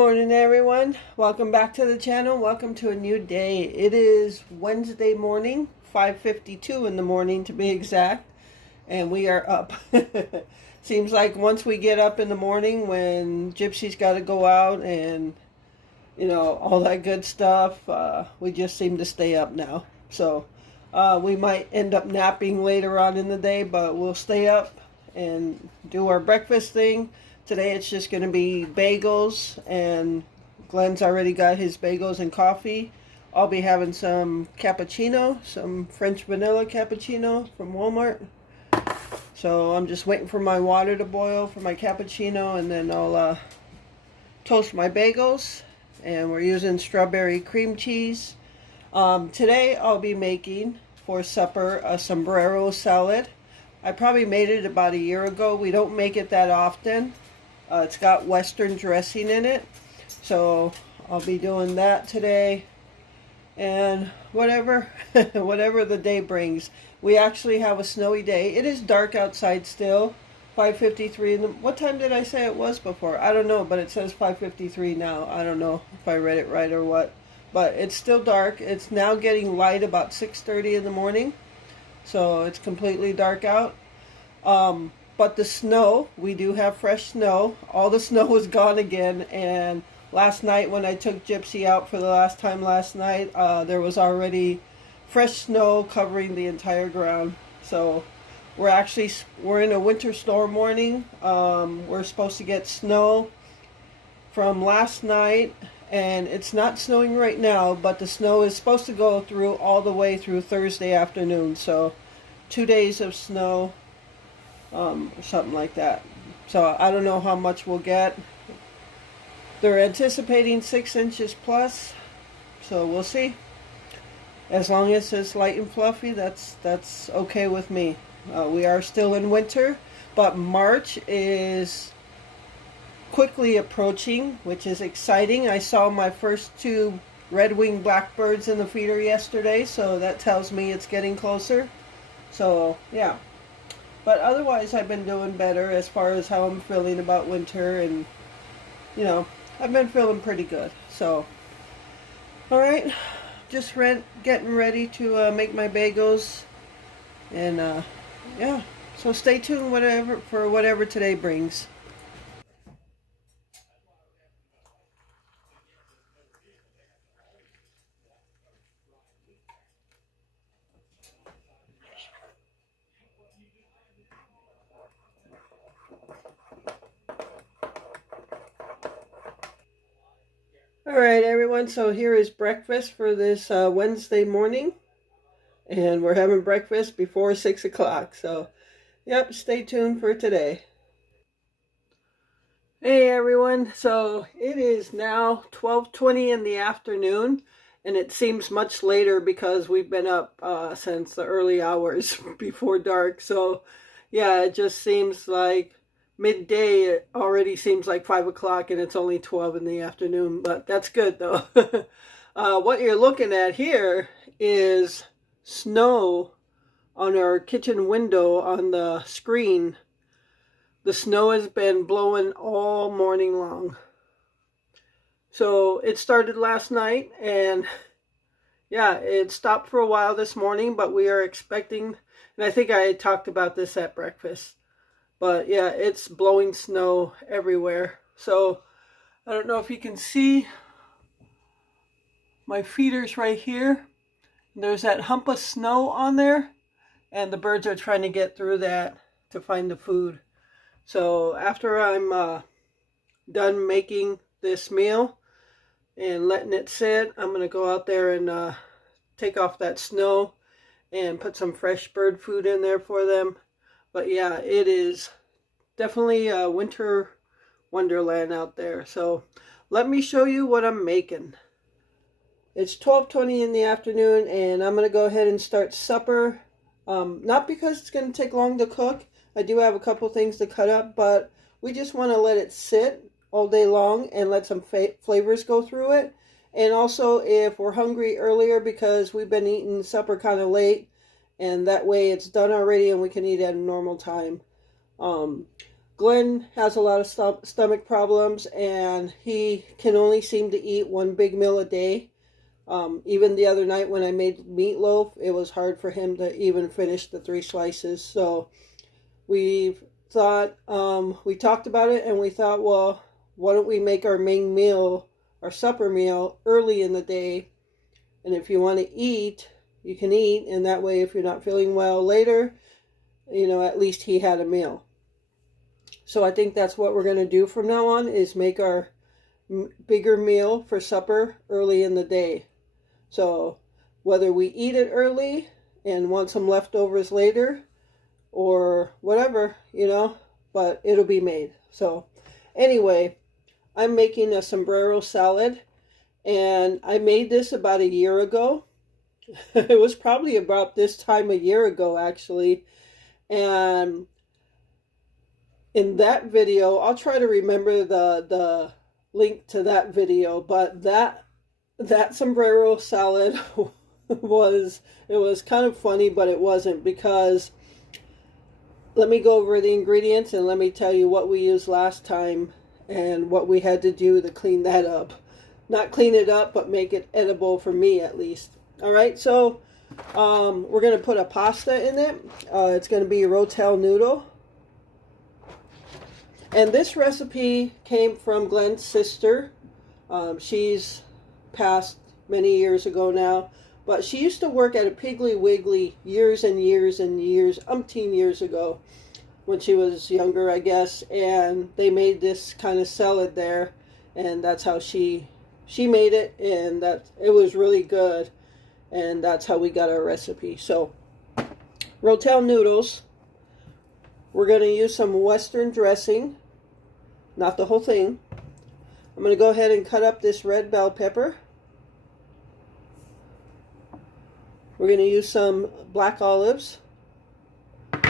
Morning everyone, welcome back to the channel. Welcome to a new day. It is Wednesday morning, 5:52 in the morning to be exact, and we are up. Seems like once we get up in the morning when Gypsy's got to go out and all that good stuff, we just seem to stay up now. So we might end up napping later on in the day, but we'll stay up and do our breakfast thing. Today it's just going to be bagels, and Glenn's already got his bagels and coffee. I'll be having some cappuccino, some French vanilla cappuccino from Walmart. So I'm just waiting for my water to boil for my cappuccino, and then I'll toast my bagels. And we're using strawberry cream cheese. Today I'll be making for supper a sombrero salad. I probably made it about a year ago. We don't make it that often. It's got Western dressing in it, so I'll be doing that today, and whatever the day brings. We actually have a snowy day. It is dark outside still, 5:53. What time did I say it was before? I don't know, but it says 5:53 now. I don't know if I read it right or what, but it's still dark. It's now getting light about 6:30 in the morning, so it's completely dark out. But the snow, we do have fresh snow. All the snow is gone again, and last night when I took Gypsy out for the last time last night, there was already fresh snow covering the entire ground. So we're in a winter storm warning. We're supposed to get snow from last night, and it's not snowing right now, but the snow is supposed to go through all the way through Thursday afternoon. So 2 days of snow. Or something like that. So I don't know how much we'll get. They're anticipating 6 inches plus, so we'll see. As long as it's light and fluffy, that's okay with me. We are still in winter, but March is quickly approaching, which is exciting. I saw my first 2 red-winged blackbirds in the feeder yesterday, so that tells me it's getting closer. So yeah. But otherwise, I've been doing better as far as how I'm feeling about winter, and I've been feeling pretty good. So, all right, just getting ready to make my bagels, and yeah. So stay tuned for whatever today brings. All right, everyone. So here is breakfast for this Wednesday morning, and we're having breakfast before 6 o'clock. So, yep, stay tuned for today. Hey, everyone. So it is now 12:20 in the afternoon, and it seems much later because we've been up since the early hours before dark. So, yeah, it just seems like midday. It already seems like 5 o'clock, and it's only 12 in the afternoon, but that's good though. What you're looking at here is snow on our kitchen window on the screen. The snow has been blowing all morning long. So it started last night, and yeah, it stopped for a while this morning, but we are expecting, and I think I had talked about this at breakfast, but yeah, it's blowing snow everywhere. So I don't know if you can see my feeders right here. There's that hump of snow on there, and the birds are trying to get through that to find the food. So after I'm done making this meal and letting it sit, I'm going to go out there and take off that snow and put some fresh bird food in there for them. But yeah, it is definitely a winter wonderland out there. So let me show you what I'm making. It's 12:20 in the afternoon, and I'm going to go ahead and start supper. Not because it's going to take long to cook. I do have a couple things to cut up, but we just want to let it sit all day long and let some flavors go through it. And also, if we're hungry earlier, because we've been eating supper kind of late, and that way it's done already and we can eat at a normal time. Glenn has a lot of stomach problems, and he can only seem to eat one big meal a day. Even the other night when I made meatloaf, it was hard for him to even finish the 3 slices. So we thought, we talked about it, and we thought, well, why don't we make our main meal, our supper meal, early in the day? And if you want to eat, you can eat, and that way if you're not feeling well later, at least he had a meal. So I think that's what we're going to do from now on, is make our bigger meal for supper early in the day. So whether we eat it early and want some leftovers later or whatever, but it'll be made. So anyway, I'm making a sombrero salad, and I made this about a year ago. It was probably about this time a year ago, actually. And in that video, I'll try to remember the link to that video, but that sombrero salad was kind of funny, but it wasn't, because let me go over the ingredients and let me tell you what we used last time and what we had to do to clean that up. Not clean it up, but make it edible for me at least. All right, so we're going to put a pasta in it. It's going to be a rotel noodle. And this recipe came from Glenn's sister. She's passed many years ago now, but she used to work at a Piggly Wiggly years and years and years, umpteen years ago, when she was younger, I guess. And they made this kind of salad there, and that's how she made it, and that it was really good, and that's how we got our recipe. So rotel noodles. We're going to use some Western dressing, not the whole thing. I'm going to go ahead and cut up this red bell pepper. We're going to use some black olives. We're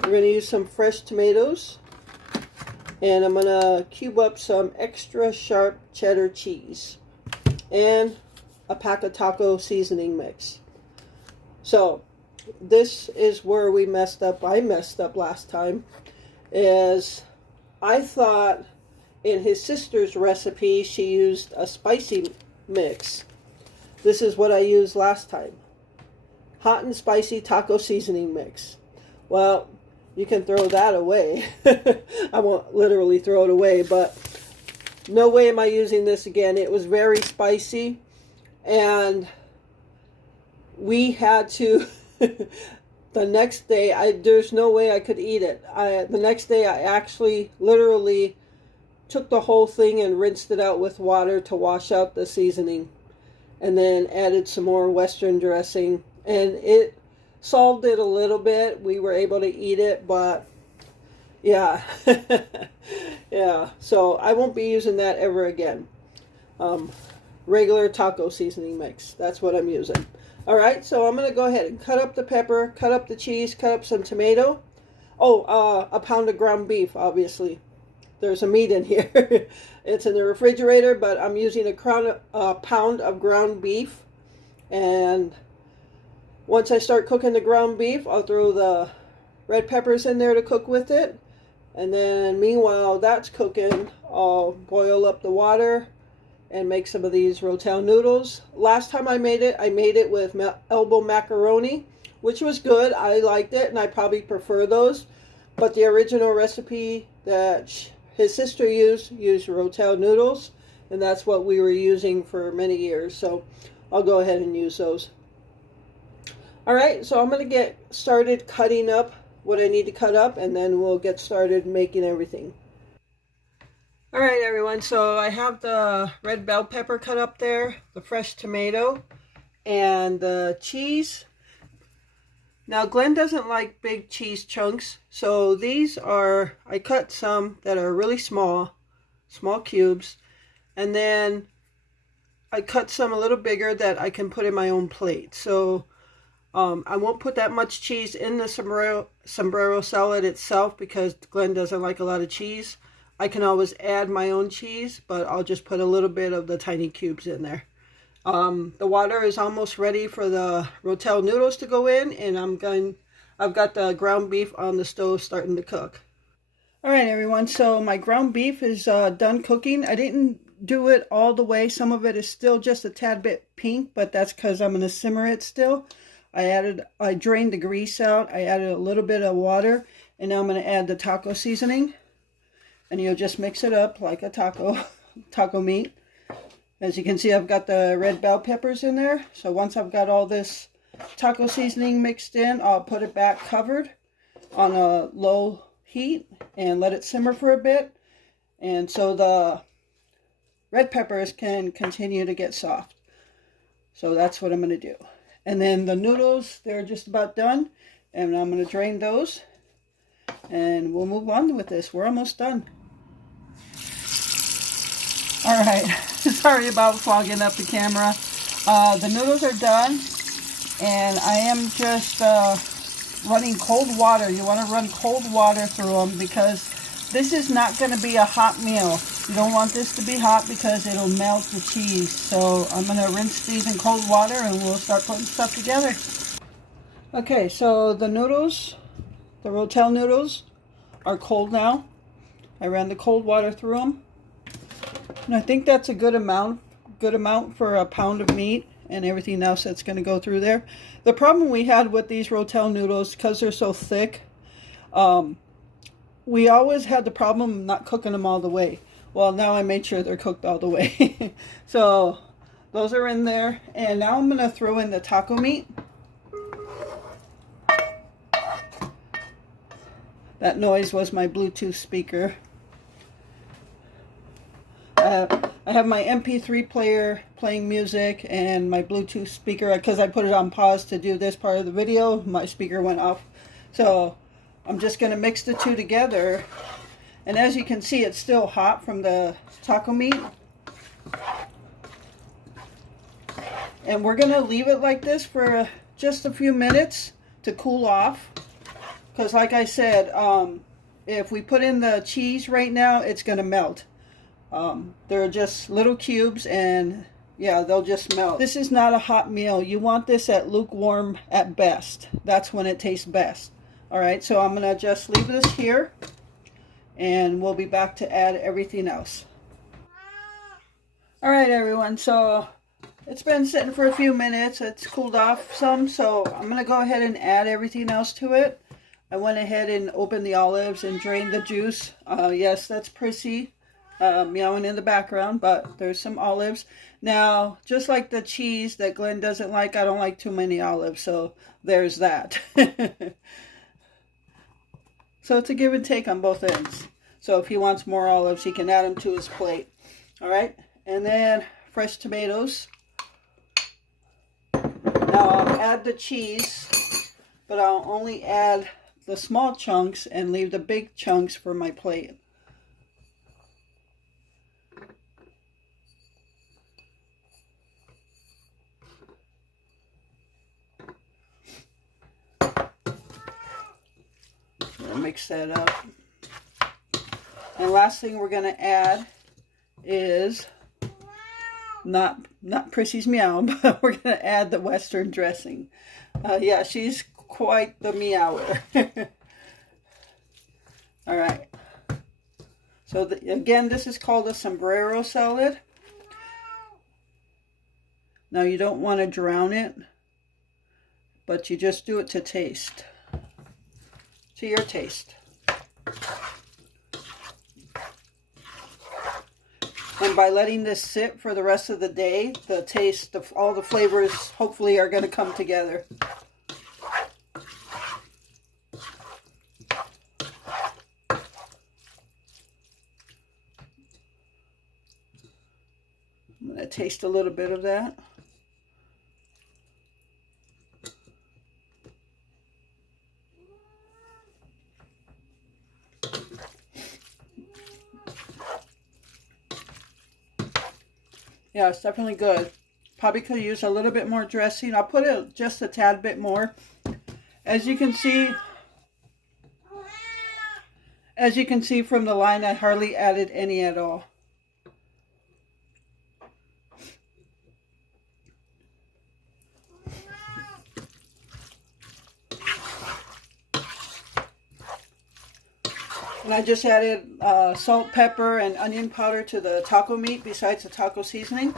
going to use some fresh tomatoes. And I'm going to cube up some extra sharp cheddar cheese. And a pack of taco seasoning mix. So this is where we messed up. I messed up last time. Is I thought in his sister's recipe she used a spicy mix. This is what I used last time. Hot and spicy taco seasoning mix. Well, you can throw that away. I won't literally throw it away, but no way am I using this again. It was very spicy, and we had to the next day, there's no way I could eat it. The next day I actually literally took the whole thing and rinsed it out with water to wash out the seasoning, and then added some more Western dressing, and it solved it a little bit. We were able to eat it, but yeah. Yeah, so I won't be using that ever again. Regular taco seasoning mix, that's what I'm using. Alright, so I'm going to go ahead and cut up the pepper, cut up the cheese, cut up some tomato. Oh, a pound of ground beef, obviously. There's some meat in here. It's in the refrigerator, but I'm using a pound of ground beef. And once I start cooking the ground beef, I'll throw the red peppers in there to cook with it. And then meanwhile that's cooking, I'll boil up the water and make some of these rotel noodles. Last time I made it with elbow macaroni, which was good. I liked it, and I probably prefer those. But the original recipe that his sister used rotel noodles, and that's what we were using for many years. So I'll go ahead and use those. Alright, so I'm going to get started cutting up what I need to cut up, and then we'll get started making everything. Alright everyone, so I have the red bell pepper cut up there, the fresh tomato, and the cheese. Now Glenn doesn't like big cheese chunks, so these are, I cut some that are really small cubes, and then I cut some a little bigger that I can put in my own plate. So I won't put that much cheese in the sombrero salad itself because Glenn doesn't like a lot of cheese. I can always add my own cheese, but I'll just put a little bit of the tiny cubes in there. The water is almost ready for the rotel noodles to go in, and I've got the ground beef on the stove starting to cook. All right, everyone. So my ground beef is done cooking. I didn't do it all the way. Some of it is still just a tad bit pink, but that's because I'm going to simmer it still. I drained the grease out. I added a little bit of water, and now I'm going to add the taco seasoning. And you'll just mix it up like a taco meat. As you can see, I've got the red bell peppers in there. So once I've got all this taco seasoning mixed in, I'll put it back covered on a low heat and let it simmer for a bit. And so the red peppers can continue to get soft. So that's what I'm going to do. And then the noodles, they're just about done. And I'm going to drain those. And we'll move on with this. We're almost done. Alright, sorry about fogging up the camera. The noodles are done. And I am just running cold water. You want to run cold water through them because this is not going to be a hot meal. You don't want this to be hot because it'll melt the cheese. So I'm going to rinse these in cold water and we'll start putting stuff together. Okay, so the noodles, the Rotel noodles, are cold now. I ran the cold water through them. And I think that's a good amount for a pound of meat and everything else that's going to go through there. The problem we had with these Rotel noodles, because they're so thick, we always had the problem of not cooking them all the way. Well, now I made sure they're cooked all the way. So those are in there. And now I'm going to throw in the taco meat. That noise was my Bluetooth speaker. I have my MP3 player playing music and my Bluetooth speaker, because I put it on pause to do this part of the video. My speaker went off. So I'm just going to mix the two together. And as you can see, it's still hot from the taco meat. And we're going to leave it like this for just a few minutes to cool off. Because like I said, if we put in the cheese right now, it's going to melt. They're just little cubes and yeah, they'll just melt. This is not a hot meal. You want this at lukewarm at best. That's when it tastes best. Alright, so I'm going to just leave this here and we'll be back to add everything else. Alright everyone, so it's been sitting for a few minutes. It's cooled off some, so I'm going to go ahead and add everything else to it. I went ahead and opened the olives and drained the juice. Yes, that's Prissy meowing in the background, but there's some olives. Now, just like the cheese that Glenn doesn't like, I don't like too many olives, so there's that. So it's a give and take on both ends. So if he wants more olives, he can add them to his plate. All right, and then fresh tomatoes. Now I'll add the cheese, but I'll only add the small chunks and leave the big chunks for my plate. Mix that up. And last thing we're going to add is not Prissy's meow, but we're going to add the Western dressing. Yeah, she's quite the meower. All right. So again, this is called a Sombrero salad. Now you don't want to drown it, but you just do it to taste. To your taste. And by letting this sit for the rest of the day, the taste of all the flavors hopefully are going to come together. I'm going to taste a little bit of that. Yeah, it's definitely good. Probably could use a little bit more dressing. I'll put it just a tad bit more. As you can see from the line, I hardly added any at all. And I just added salt, pepper, and onion powder to the taco meat besides the taco seasoning.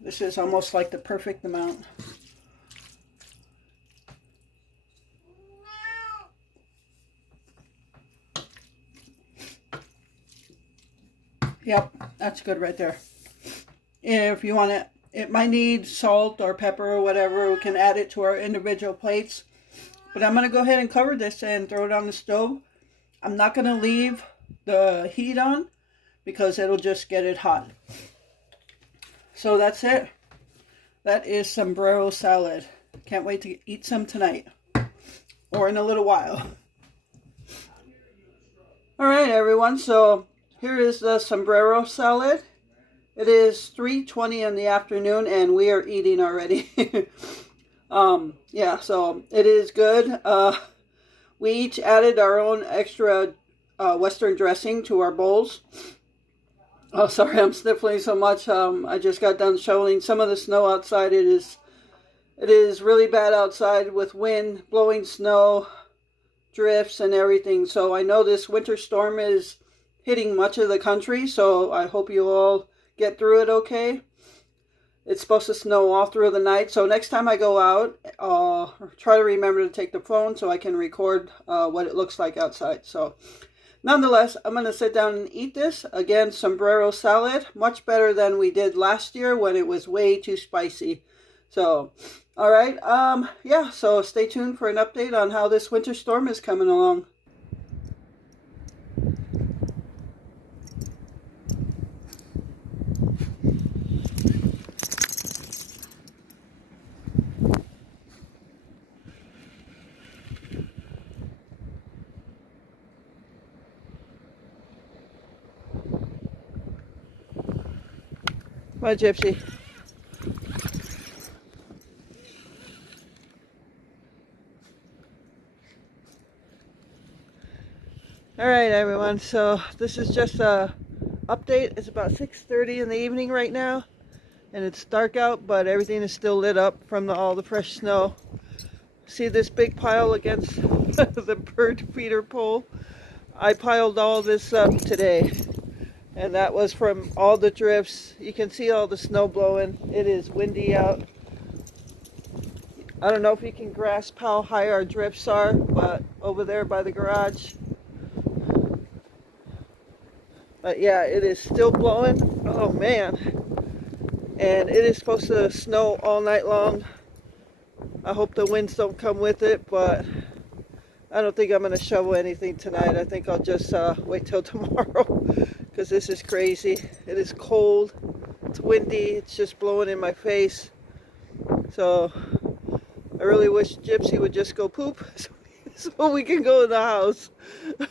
This is almost like the perfect amount. Yep, that's good right there. If you want it, it might need salt or pepper or whatever. We can add it to our individual plates. But I'm going to go ahead and cover this and throw it on the stove. I'm not going to leave the heat on because it'll just get it hot. So that's it. That is sombrero salad. Can't wait to eat some tonight or in a little while. All right, everyone. So here is the sombrero salad. It is 3:20 in the afternoon and we are eating already. Yeah, so it is good. We each added our own extra Western dressing to our bowls. Oh, sorry, I'm sniffling so much. I just got done shoveling some of the snow outside. It is really bad outside with wind, blowing snow, drifts, and everything. So I know this winter storm is hitting much of the country. So I hope you all get through it okay. It's supposed to snow all through the night. So next time I go out, try to remember to take the phone so I can record what it looks like outside. So nonetheless, I'm going to sit down and eat this. Again, sombrero salad. Much better than we did last year when it was way too spicy. So, all right. Yeah, so stay tuned for an update on how this winter storm is coming along. Bye, Gypsy. All right, everyone. So this is just a update. It's about 6:30 in the evening right now, and it's dark out, but everything is still lit up from all the fresh snow. See this big pile against the bird feeder pole? I piled all this up today. And that was from all the drifts. You can see all the snow blowing. It is windy out. I don't know if you can grasp how high our drifts are, but over there by the garage. But yeah, it is still blowing. Oh man. And it is supposed to snow all night long. I hope the winds don't come with it, but I don't think I'm going to shovel anything tonight. I think I'll just wait till tomorrow. Because this is crazy. It is cold, it's windy, it's just blowing in my face. So I really wish Gypsy would just go poop so we can go in the house.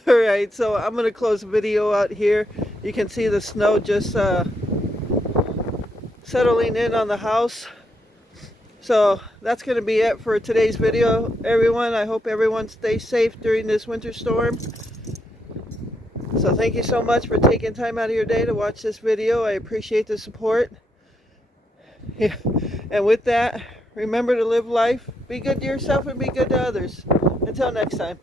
Alright, so I'm going to close the video out here. You can see the snow just settling in on the house. So that's going to be it for today's video, everyone. I hope everyone stays safe during this winter storm. So thank you so much for taking time out of your day to watch this video. I appreciate the support. Yeah. And with that, remember to live life, be good to yourself, and be good to others. Until next time.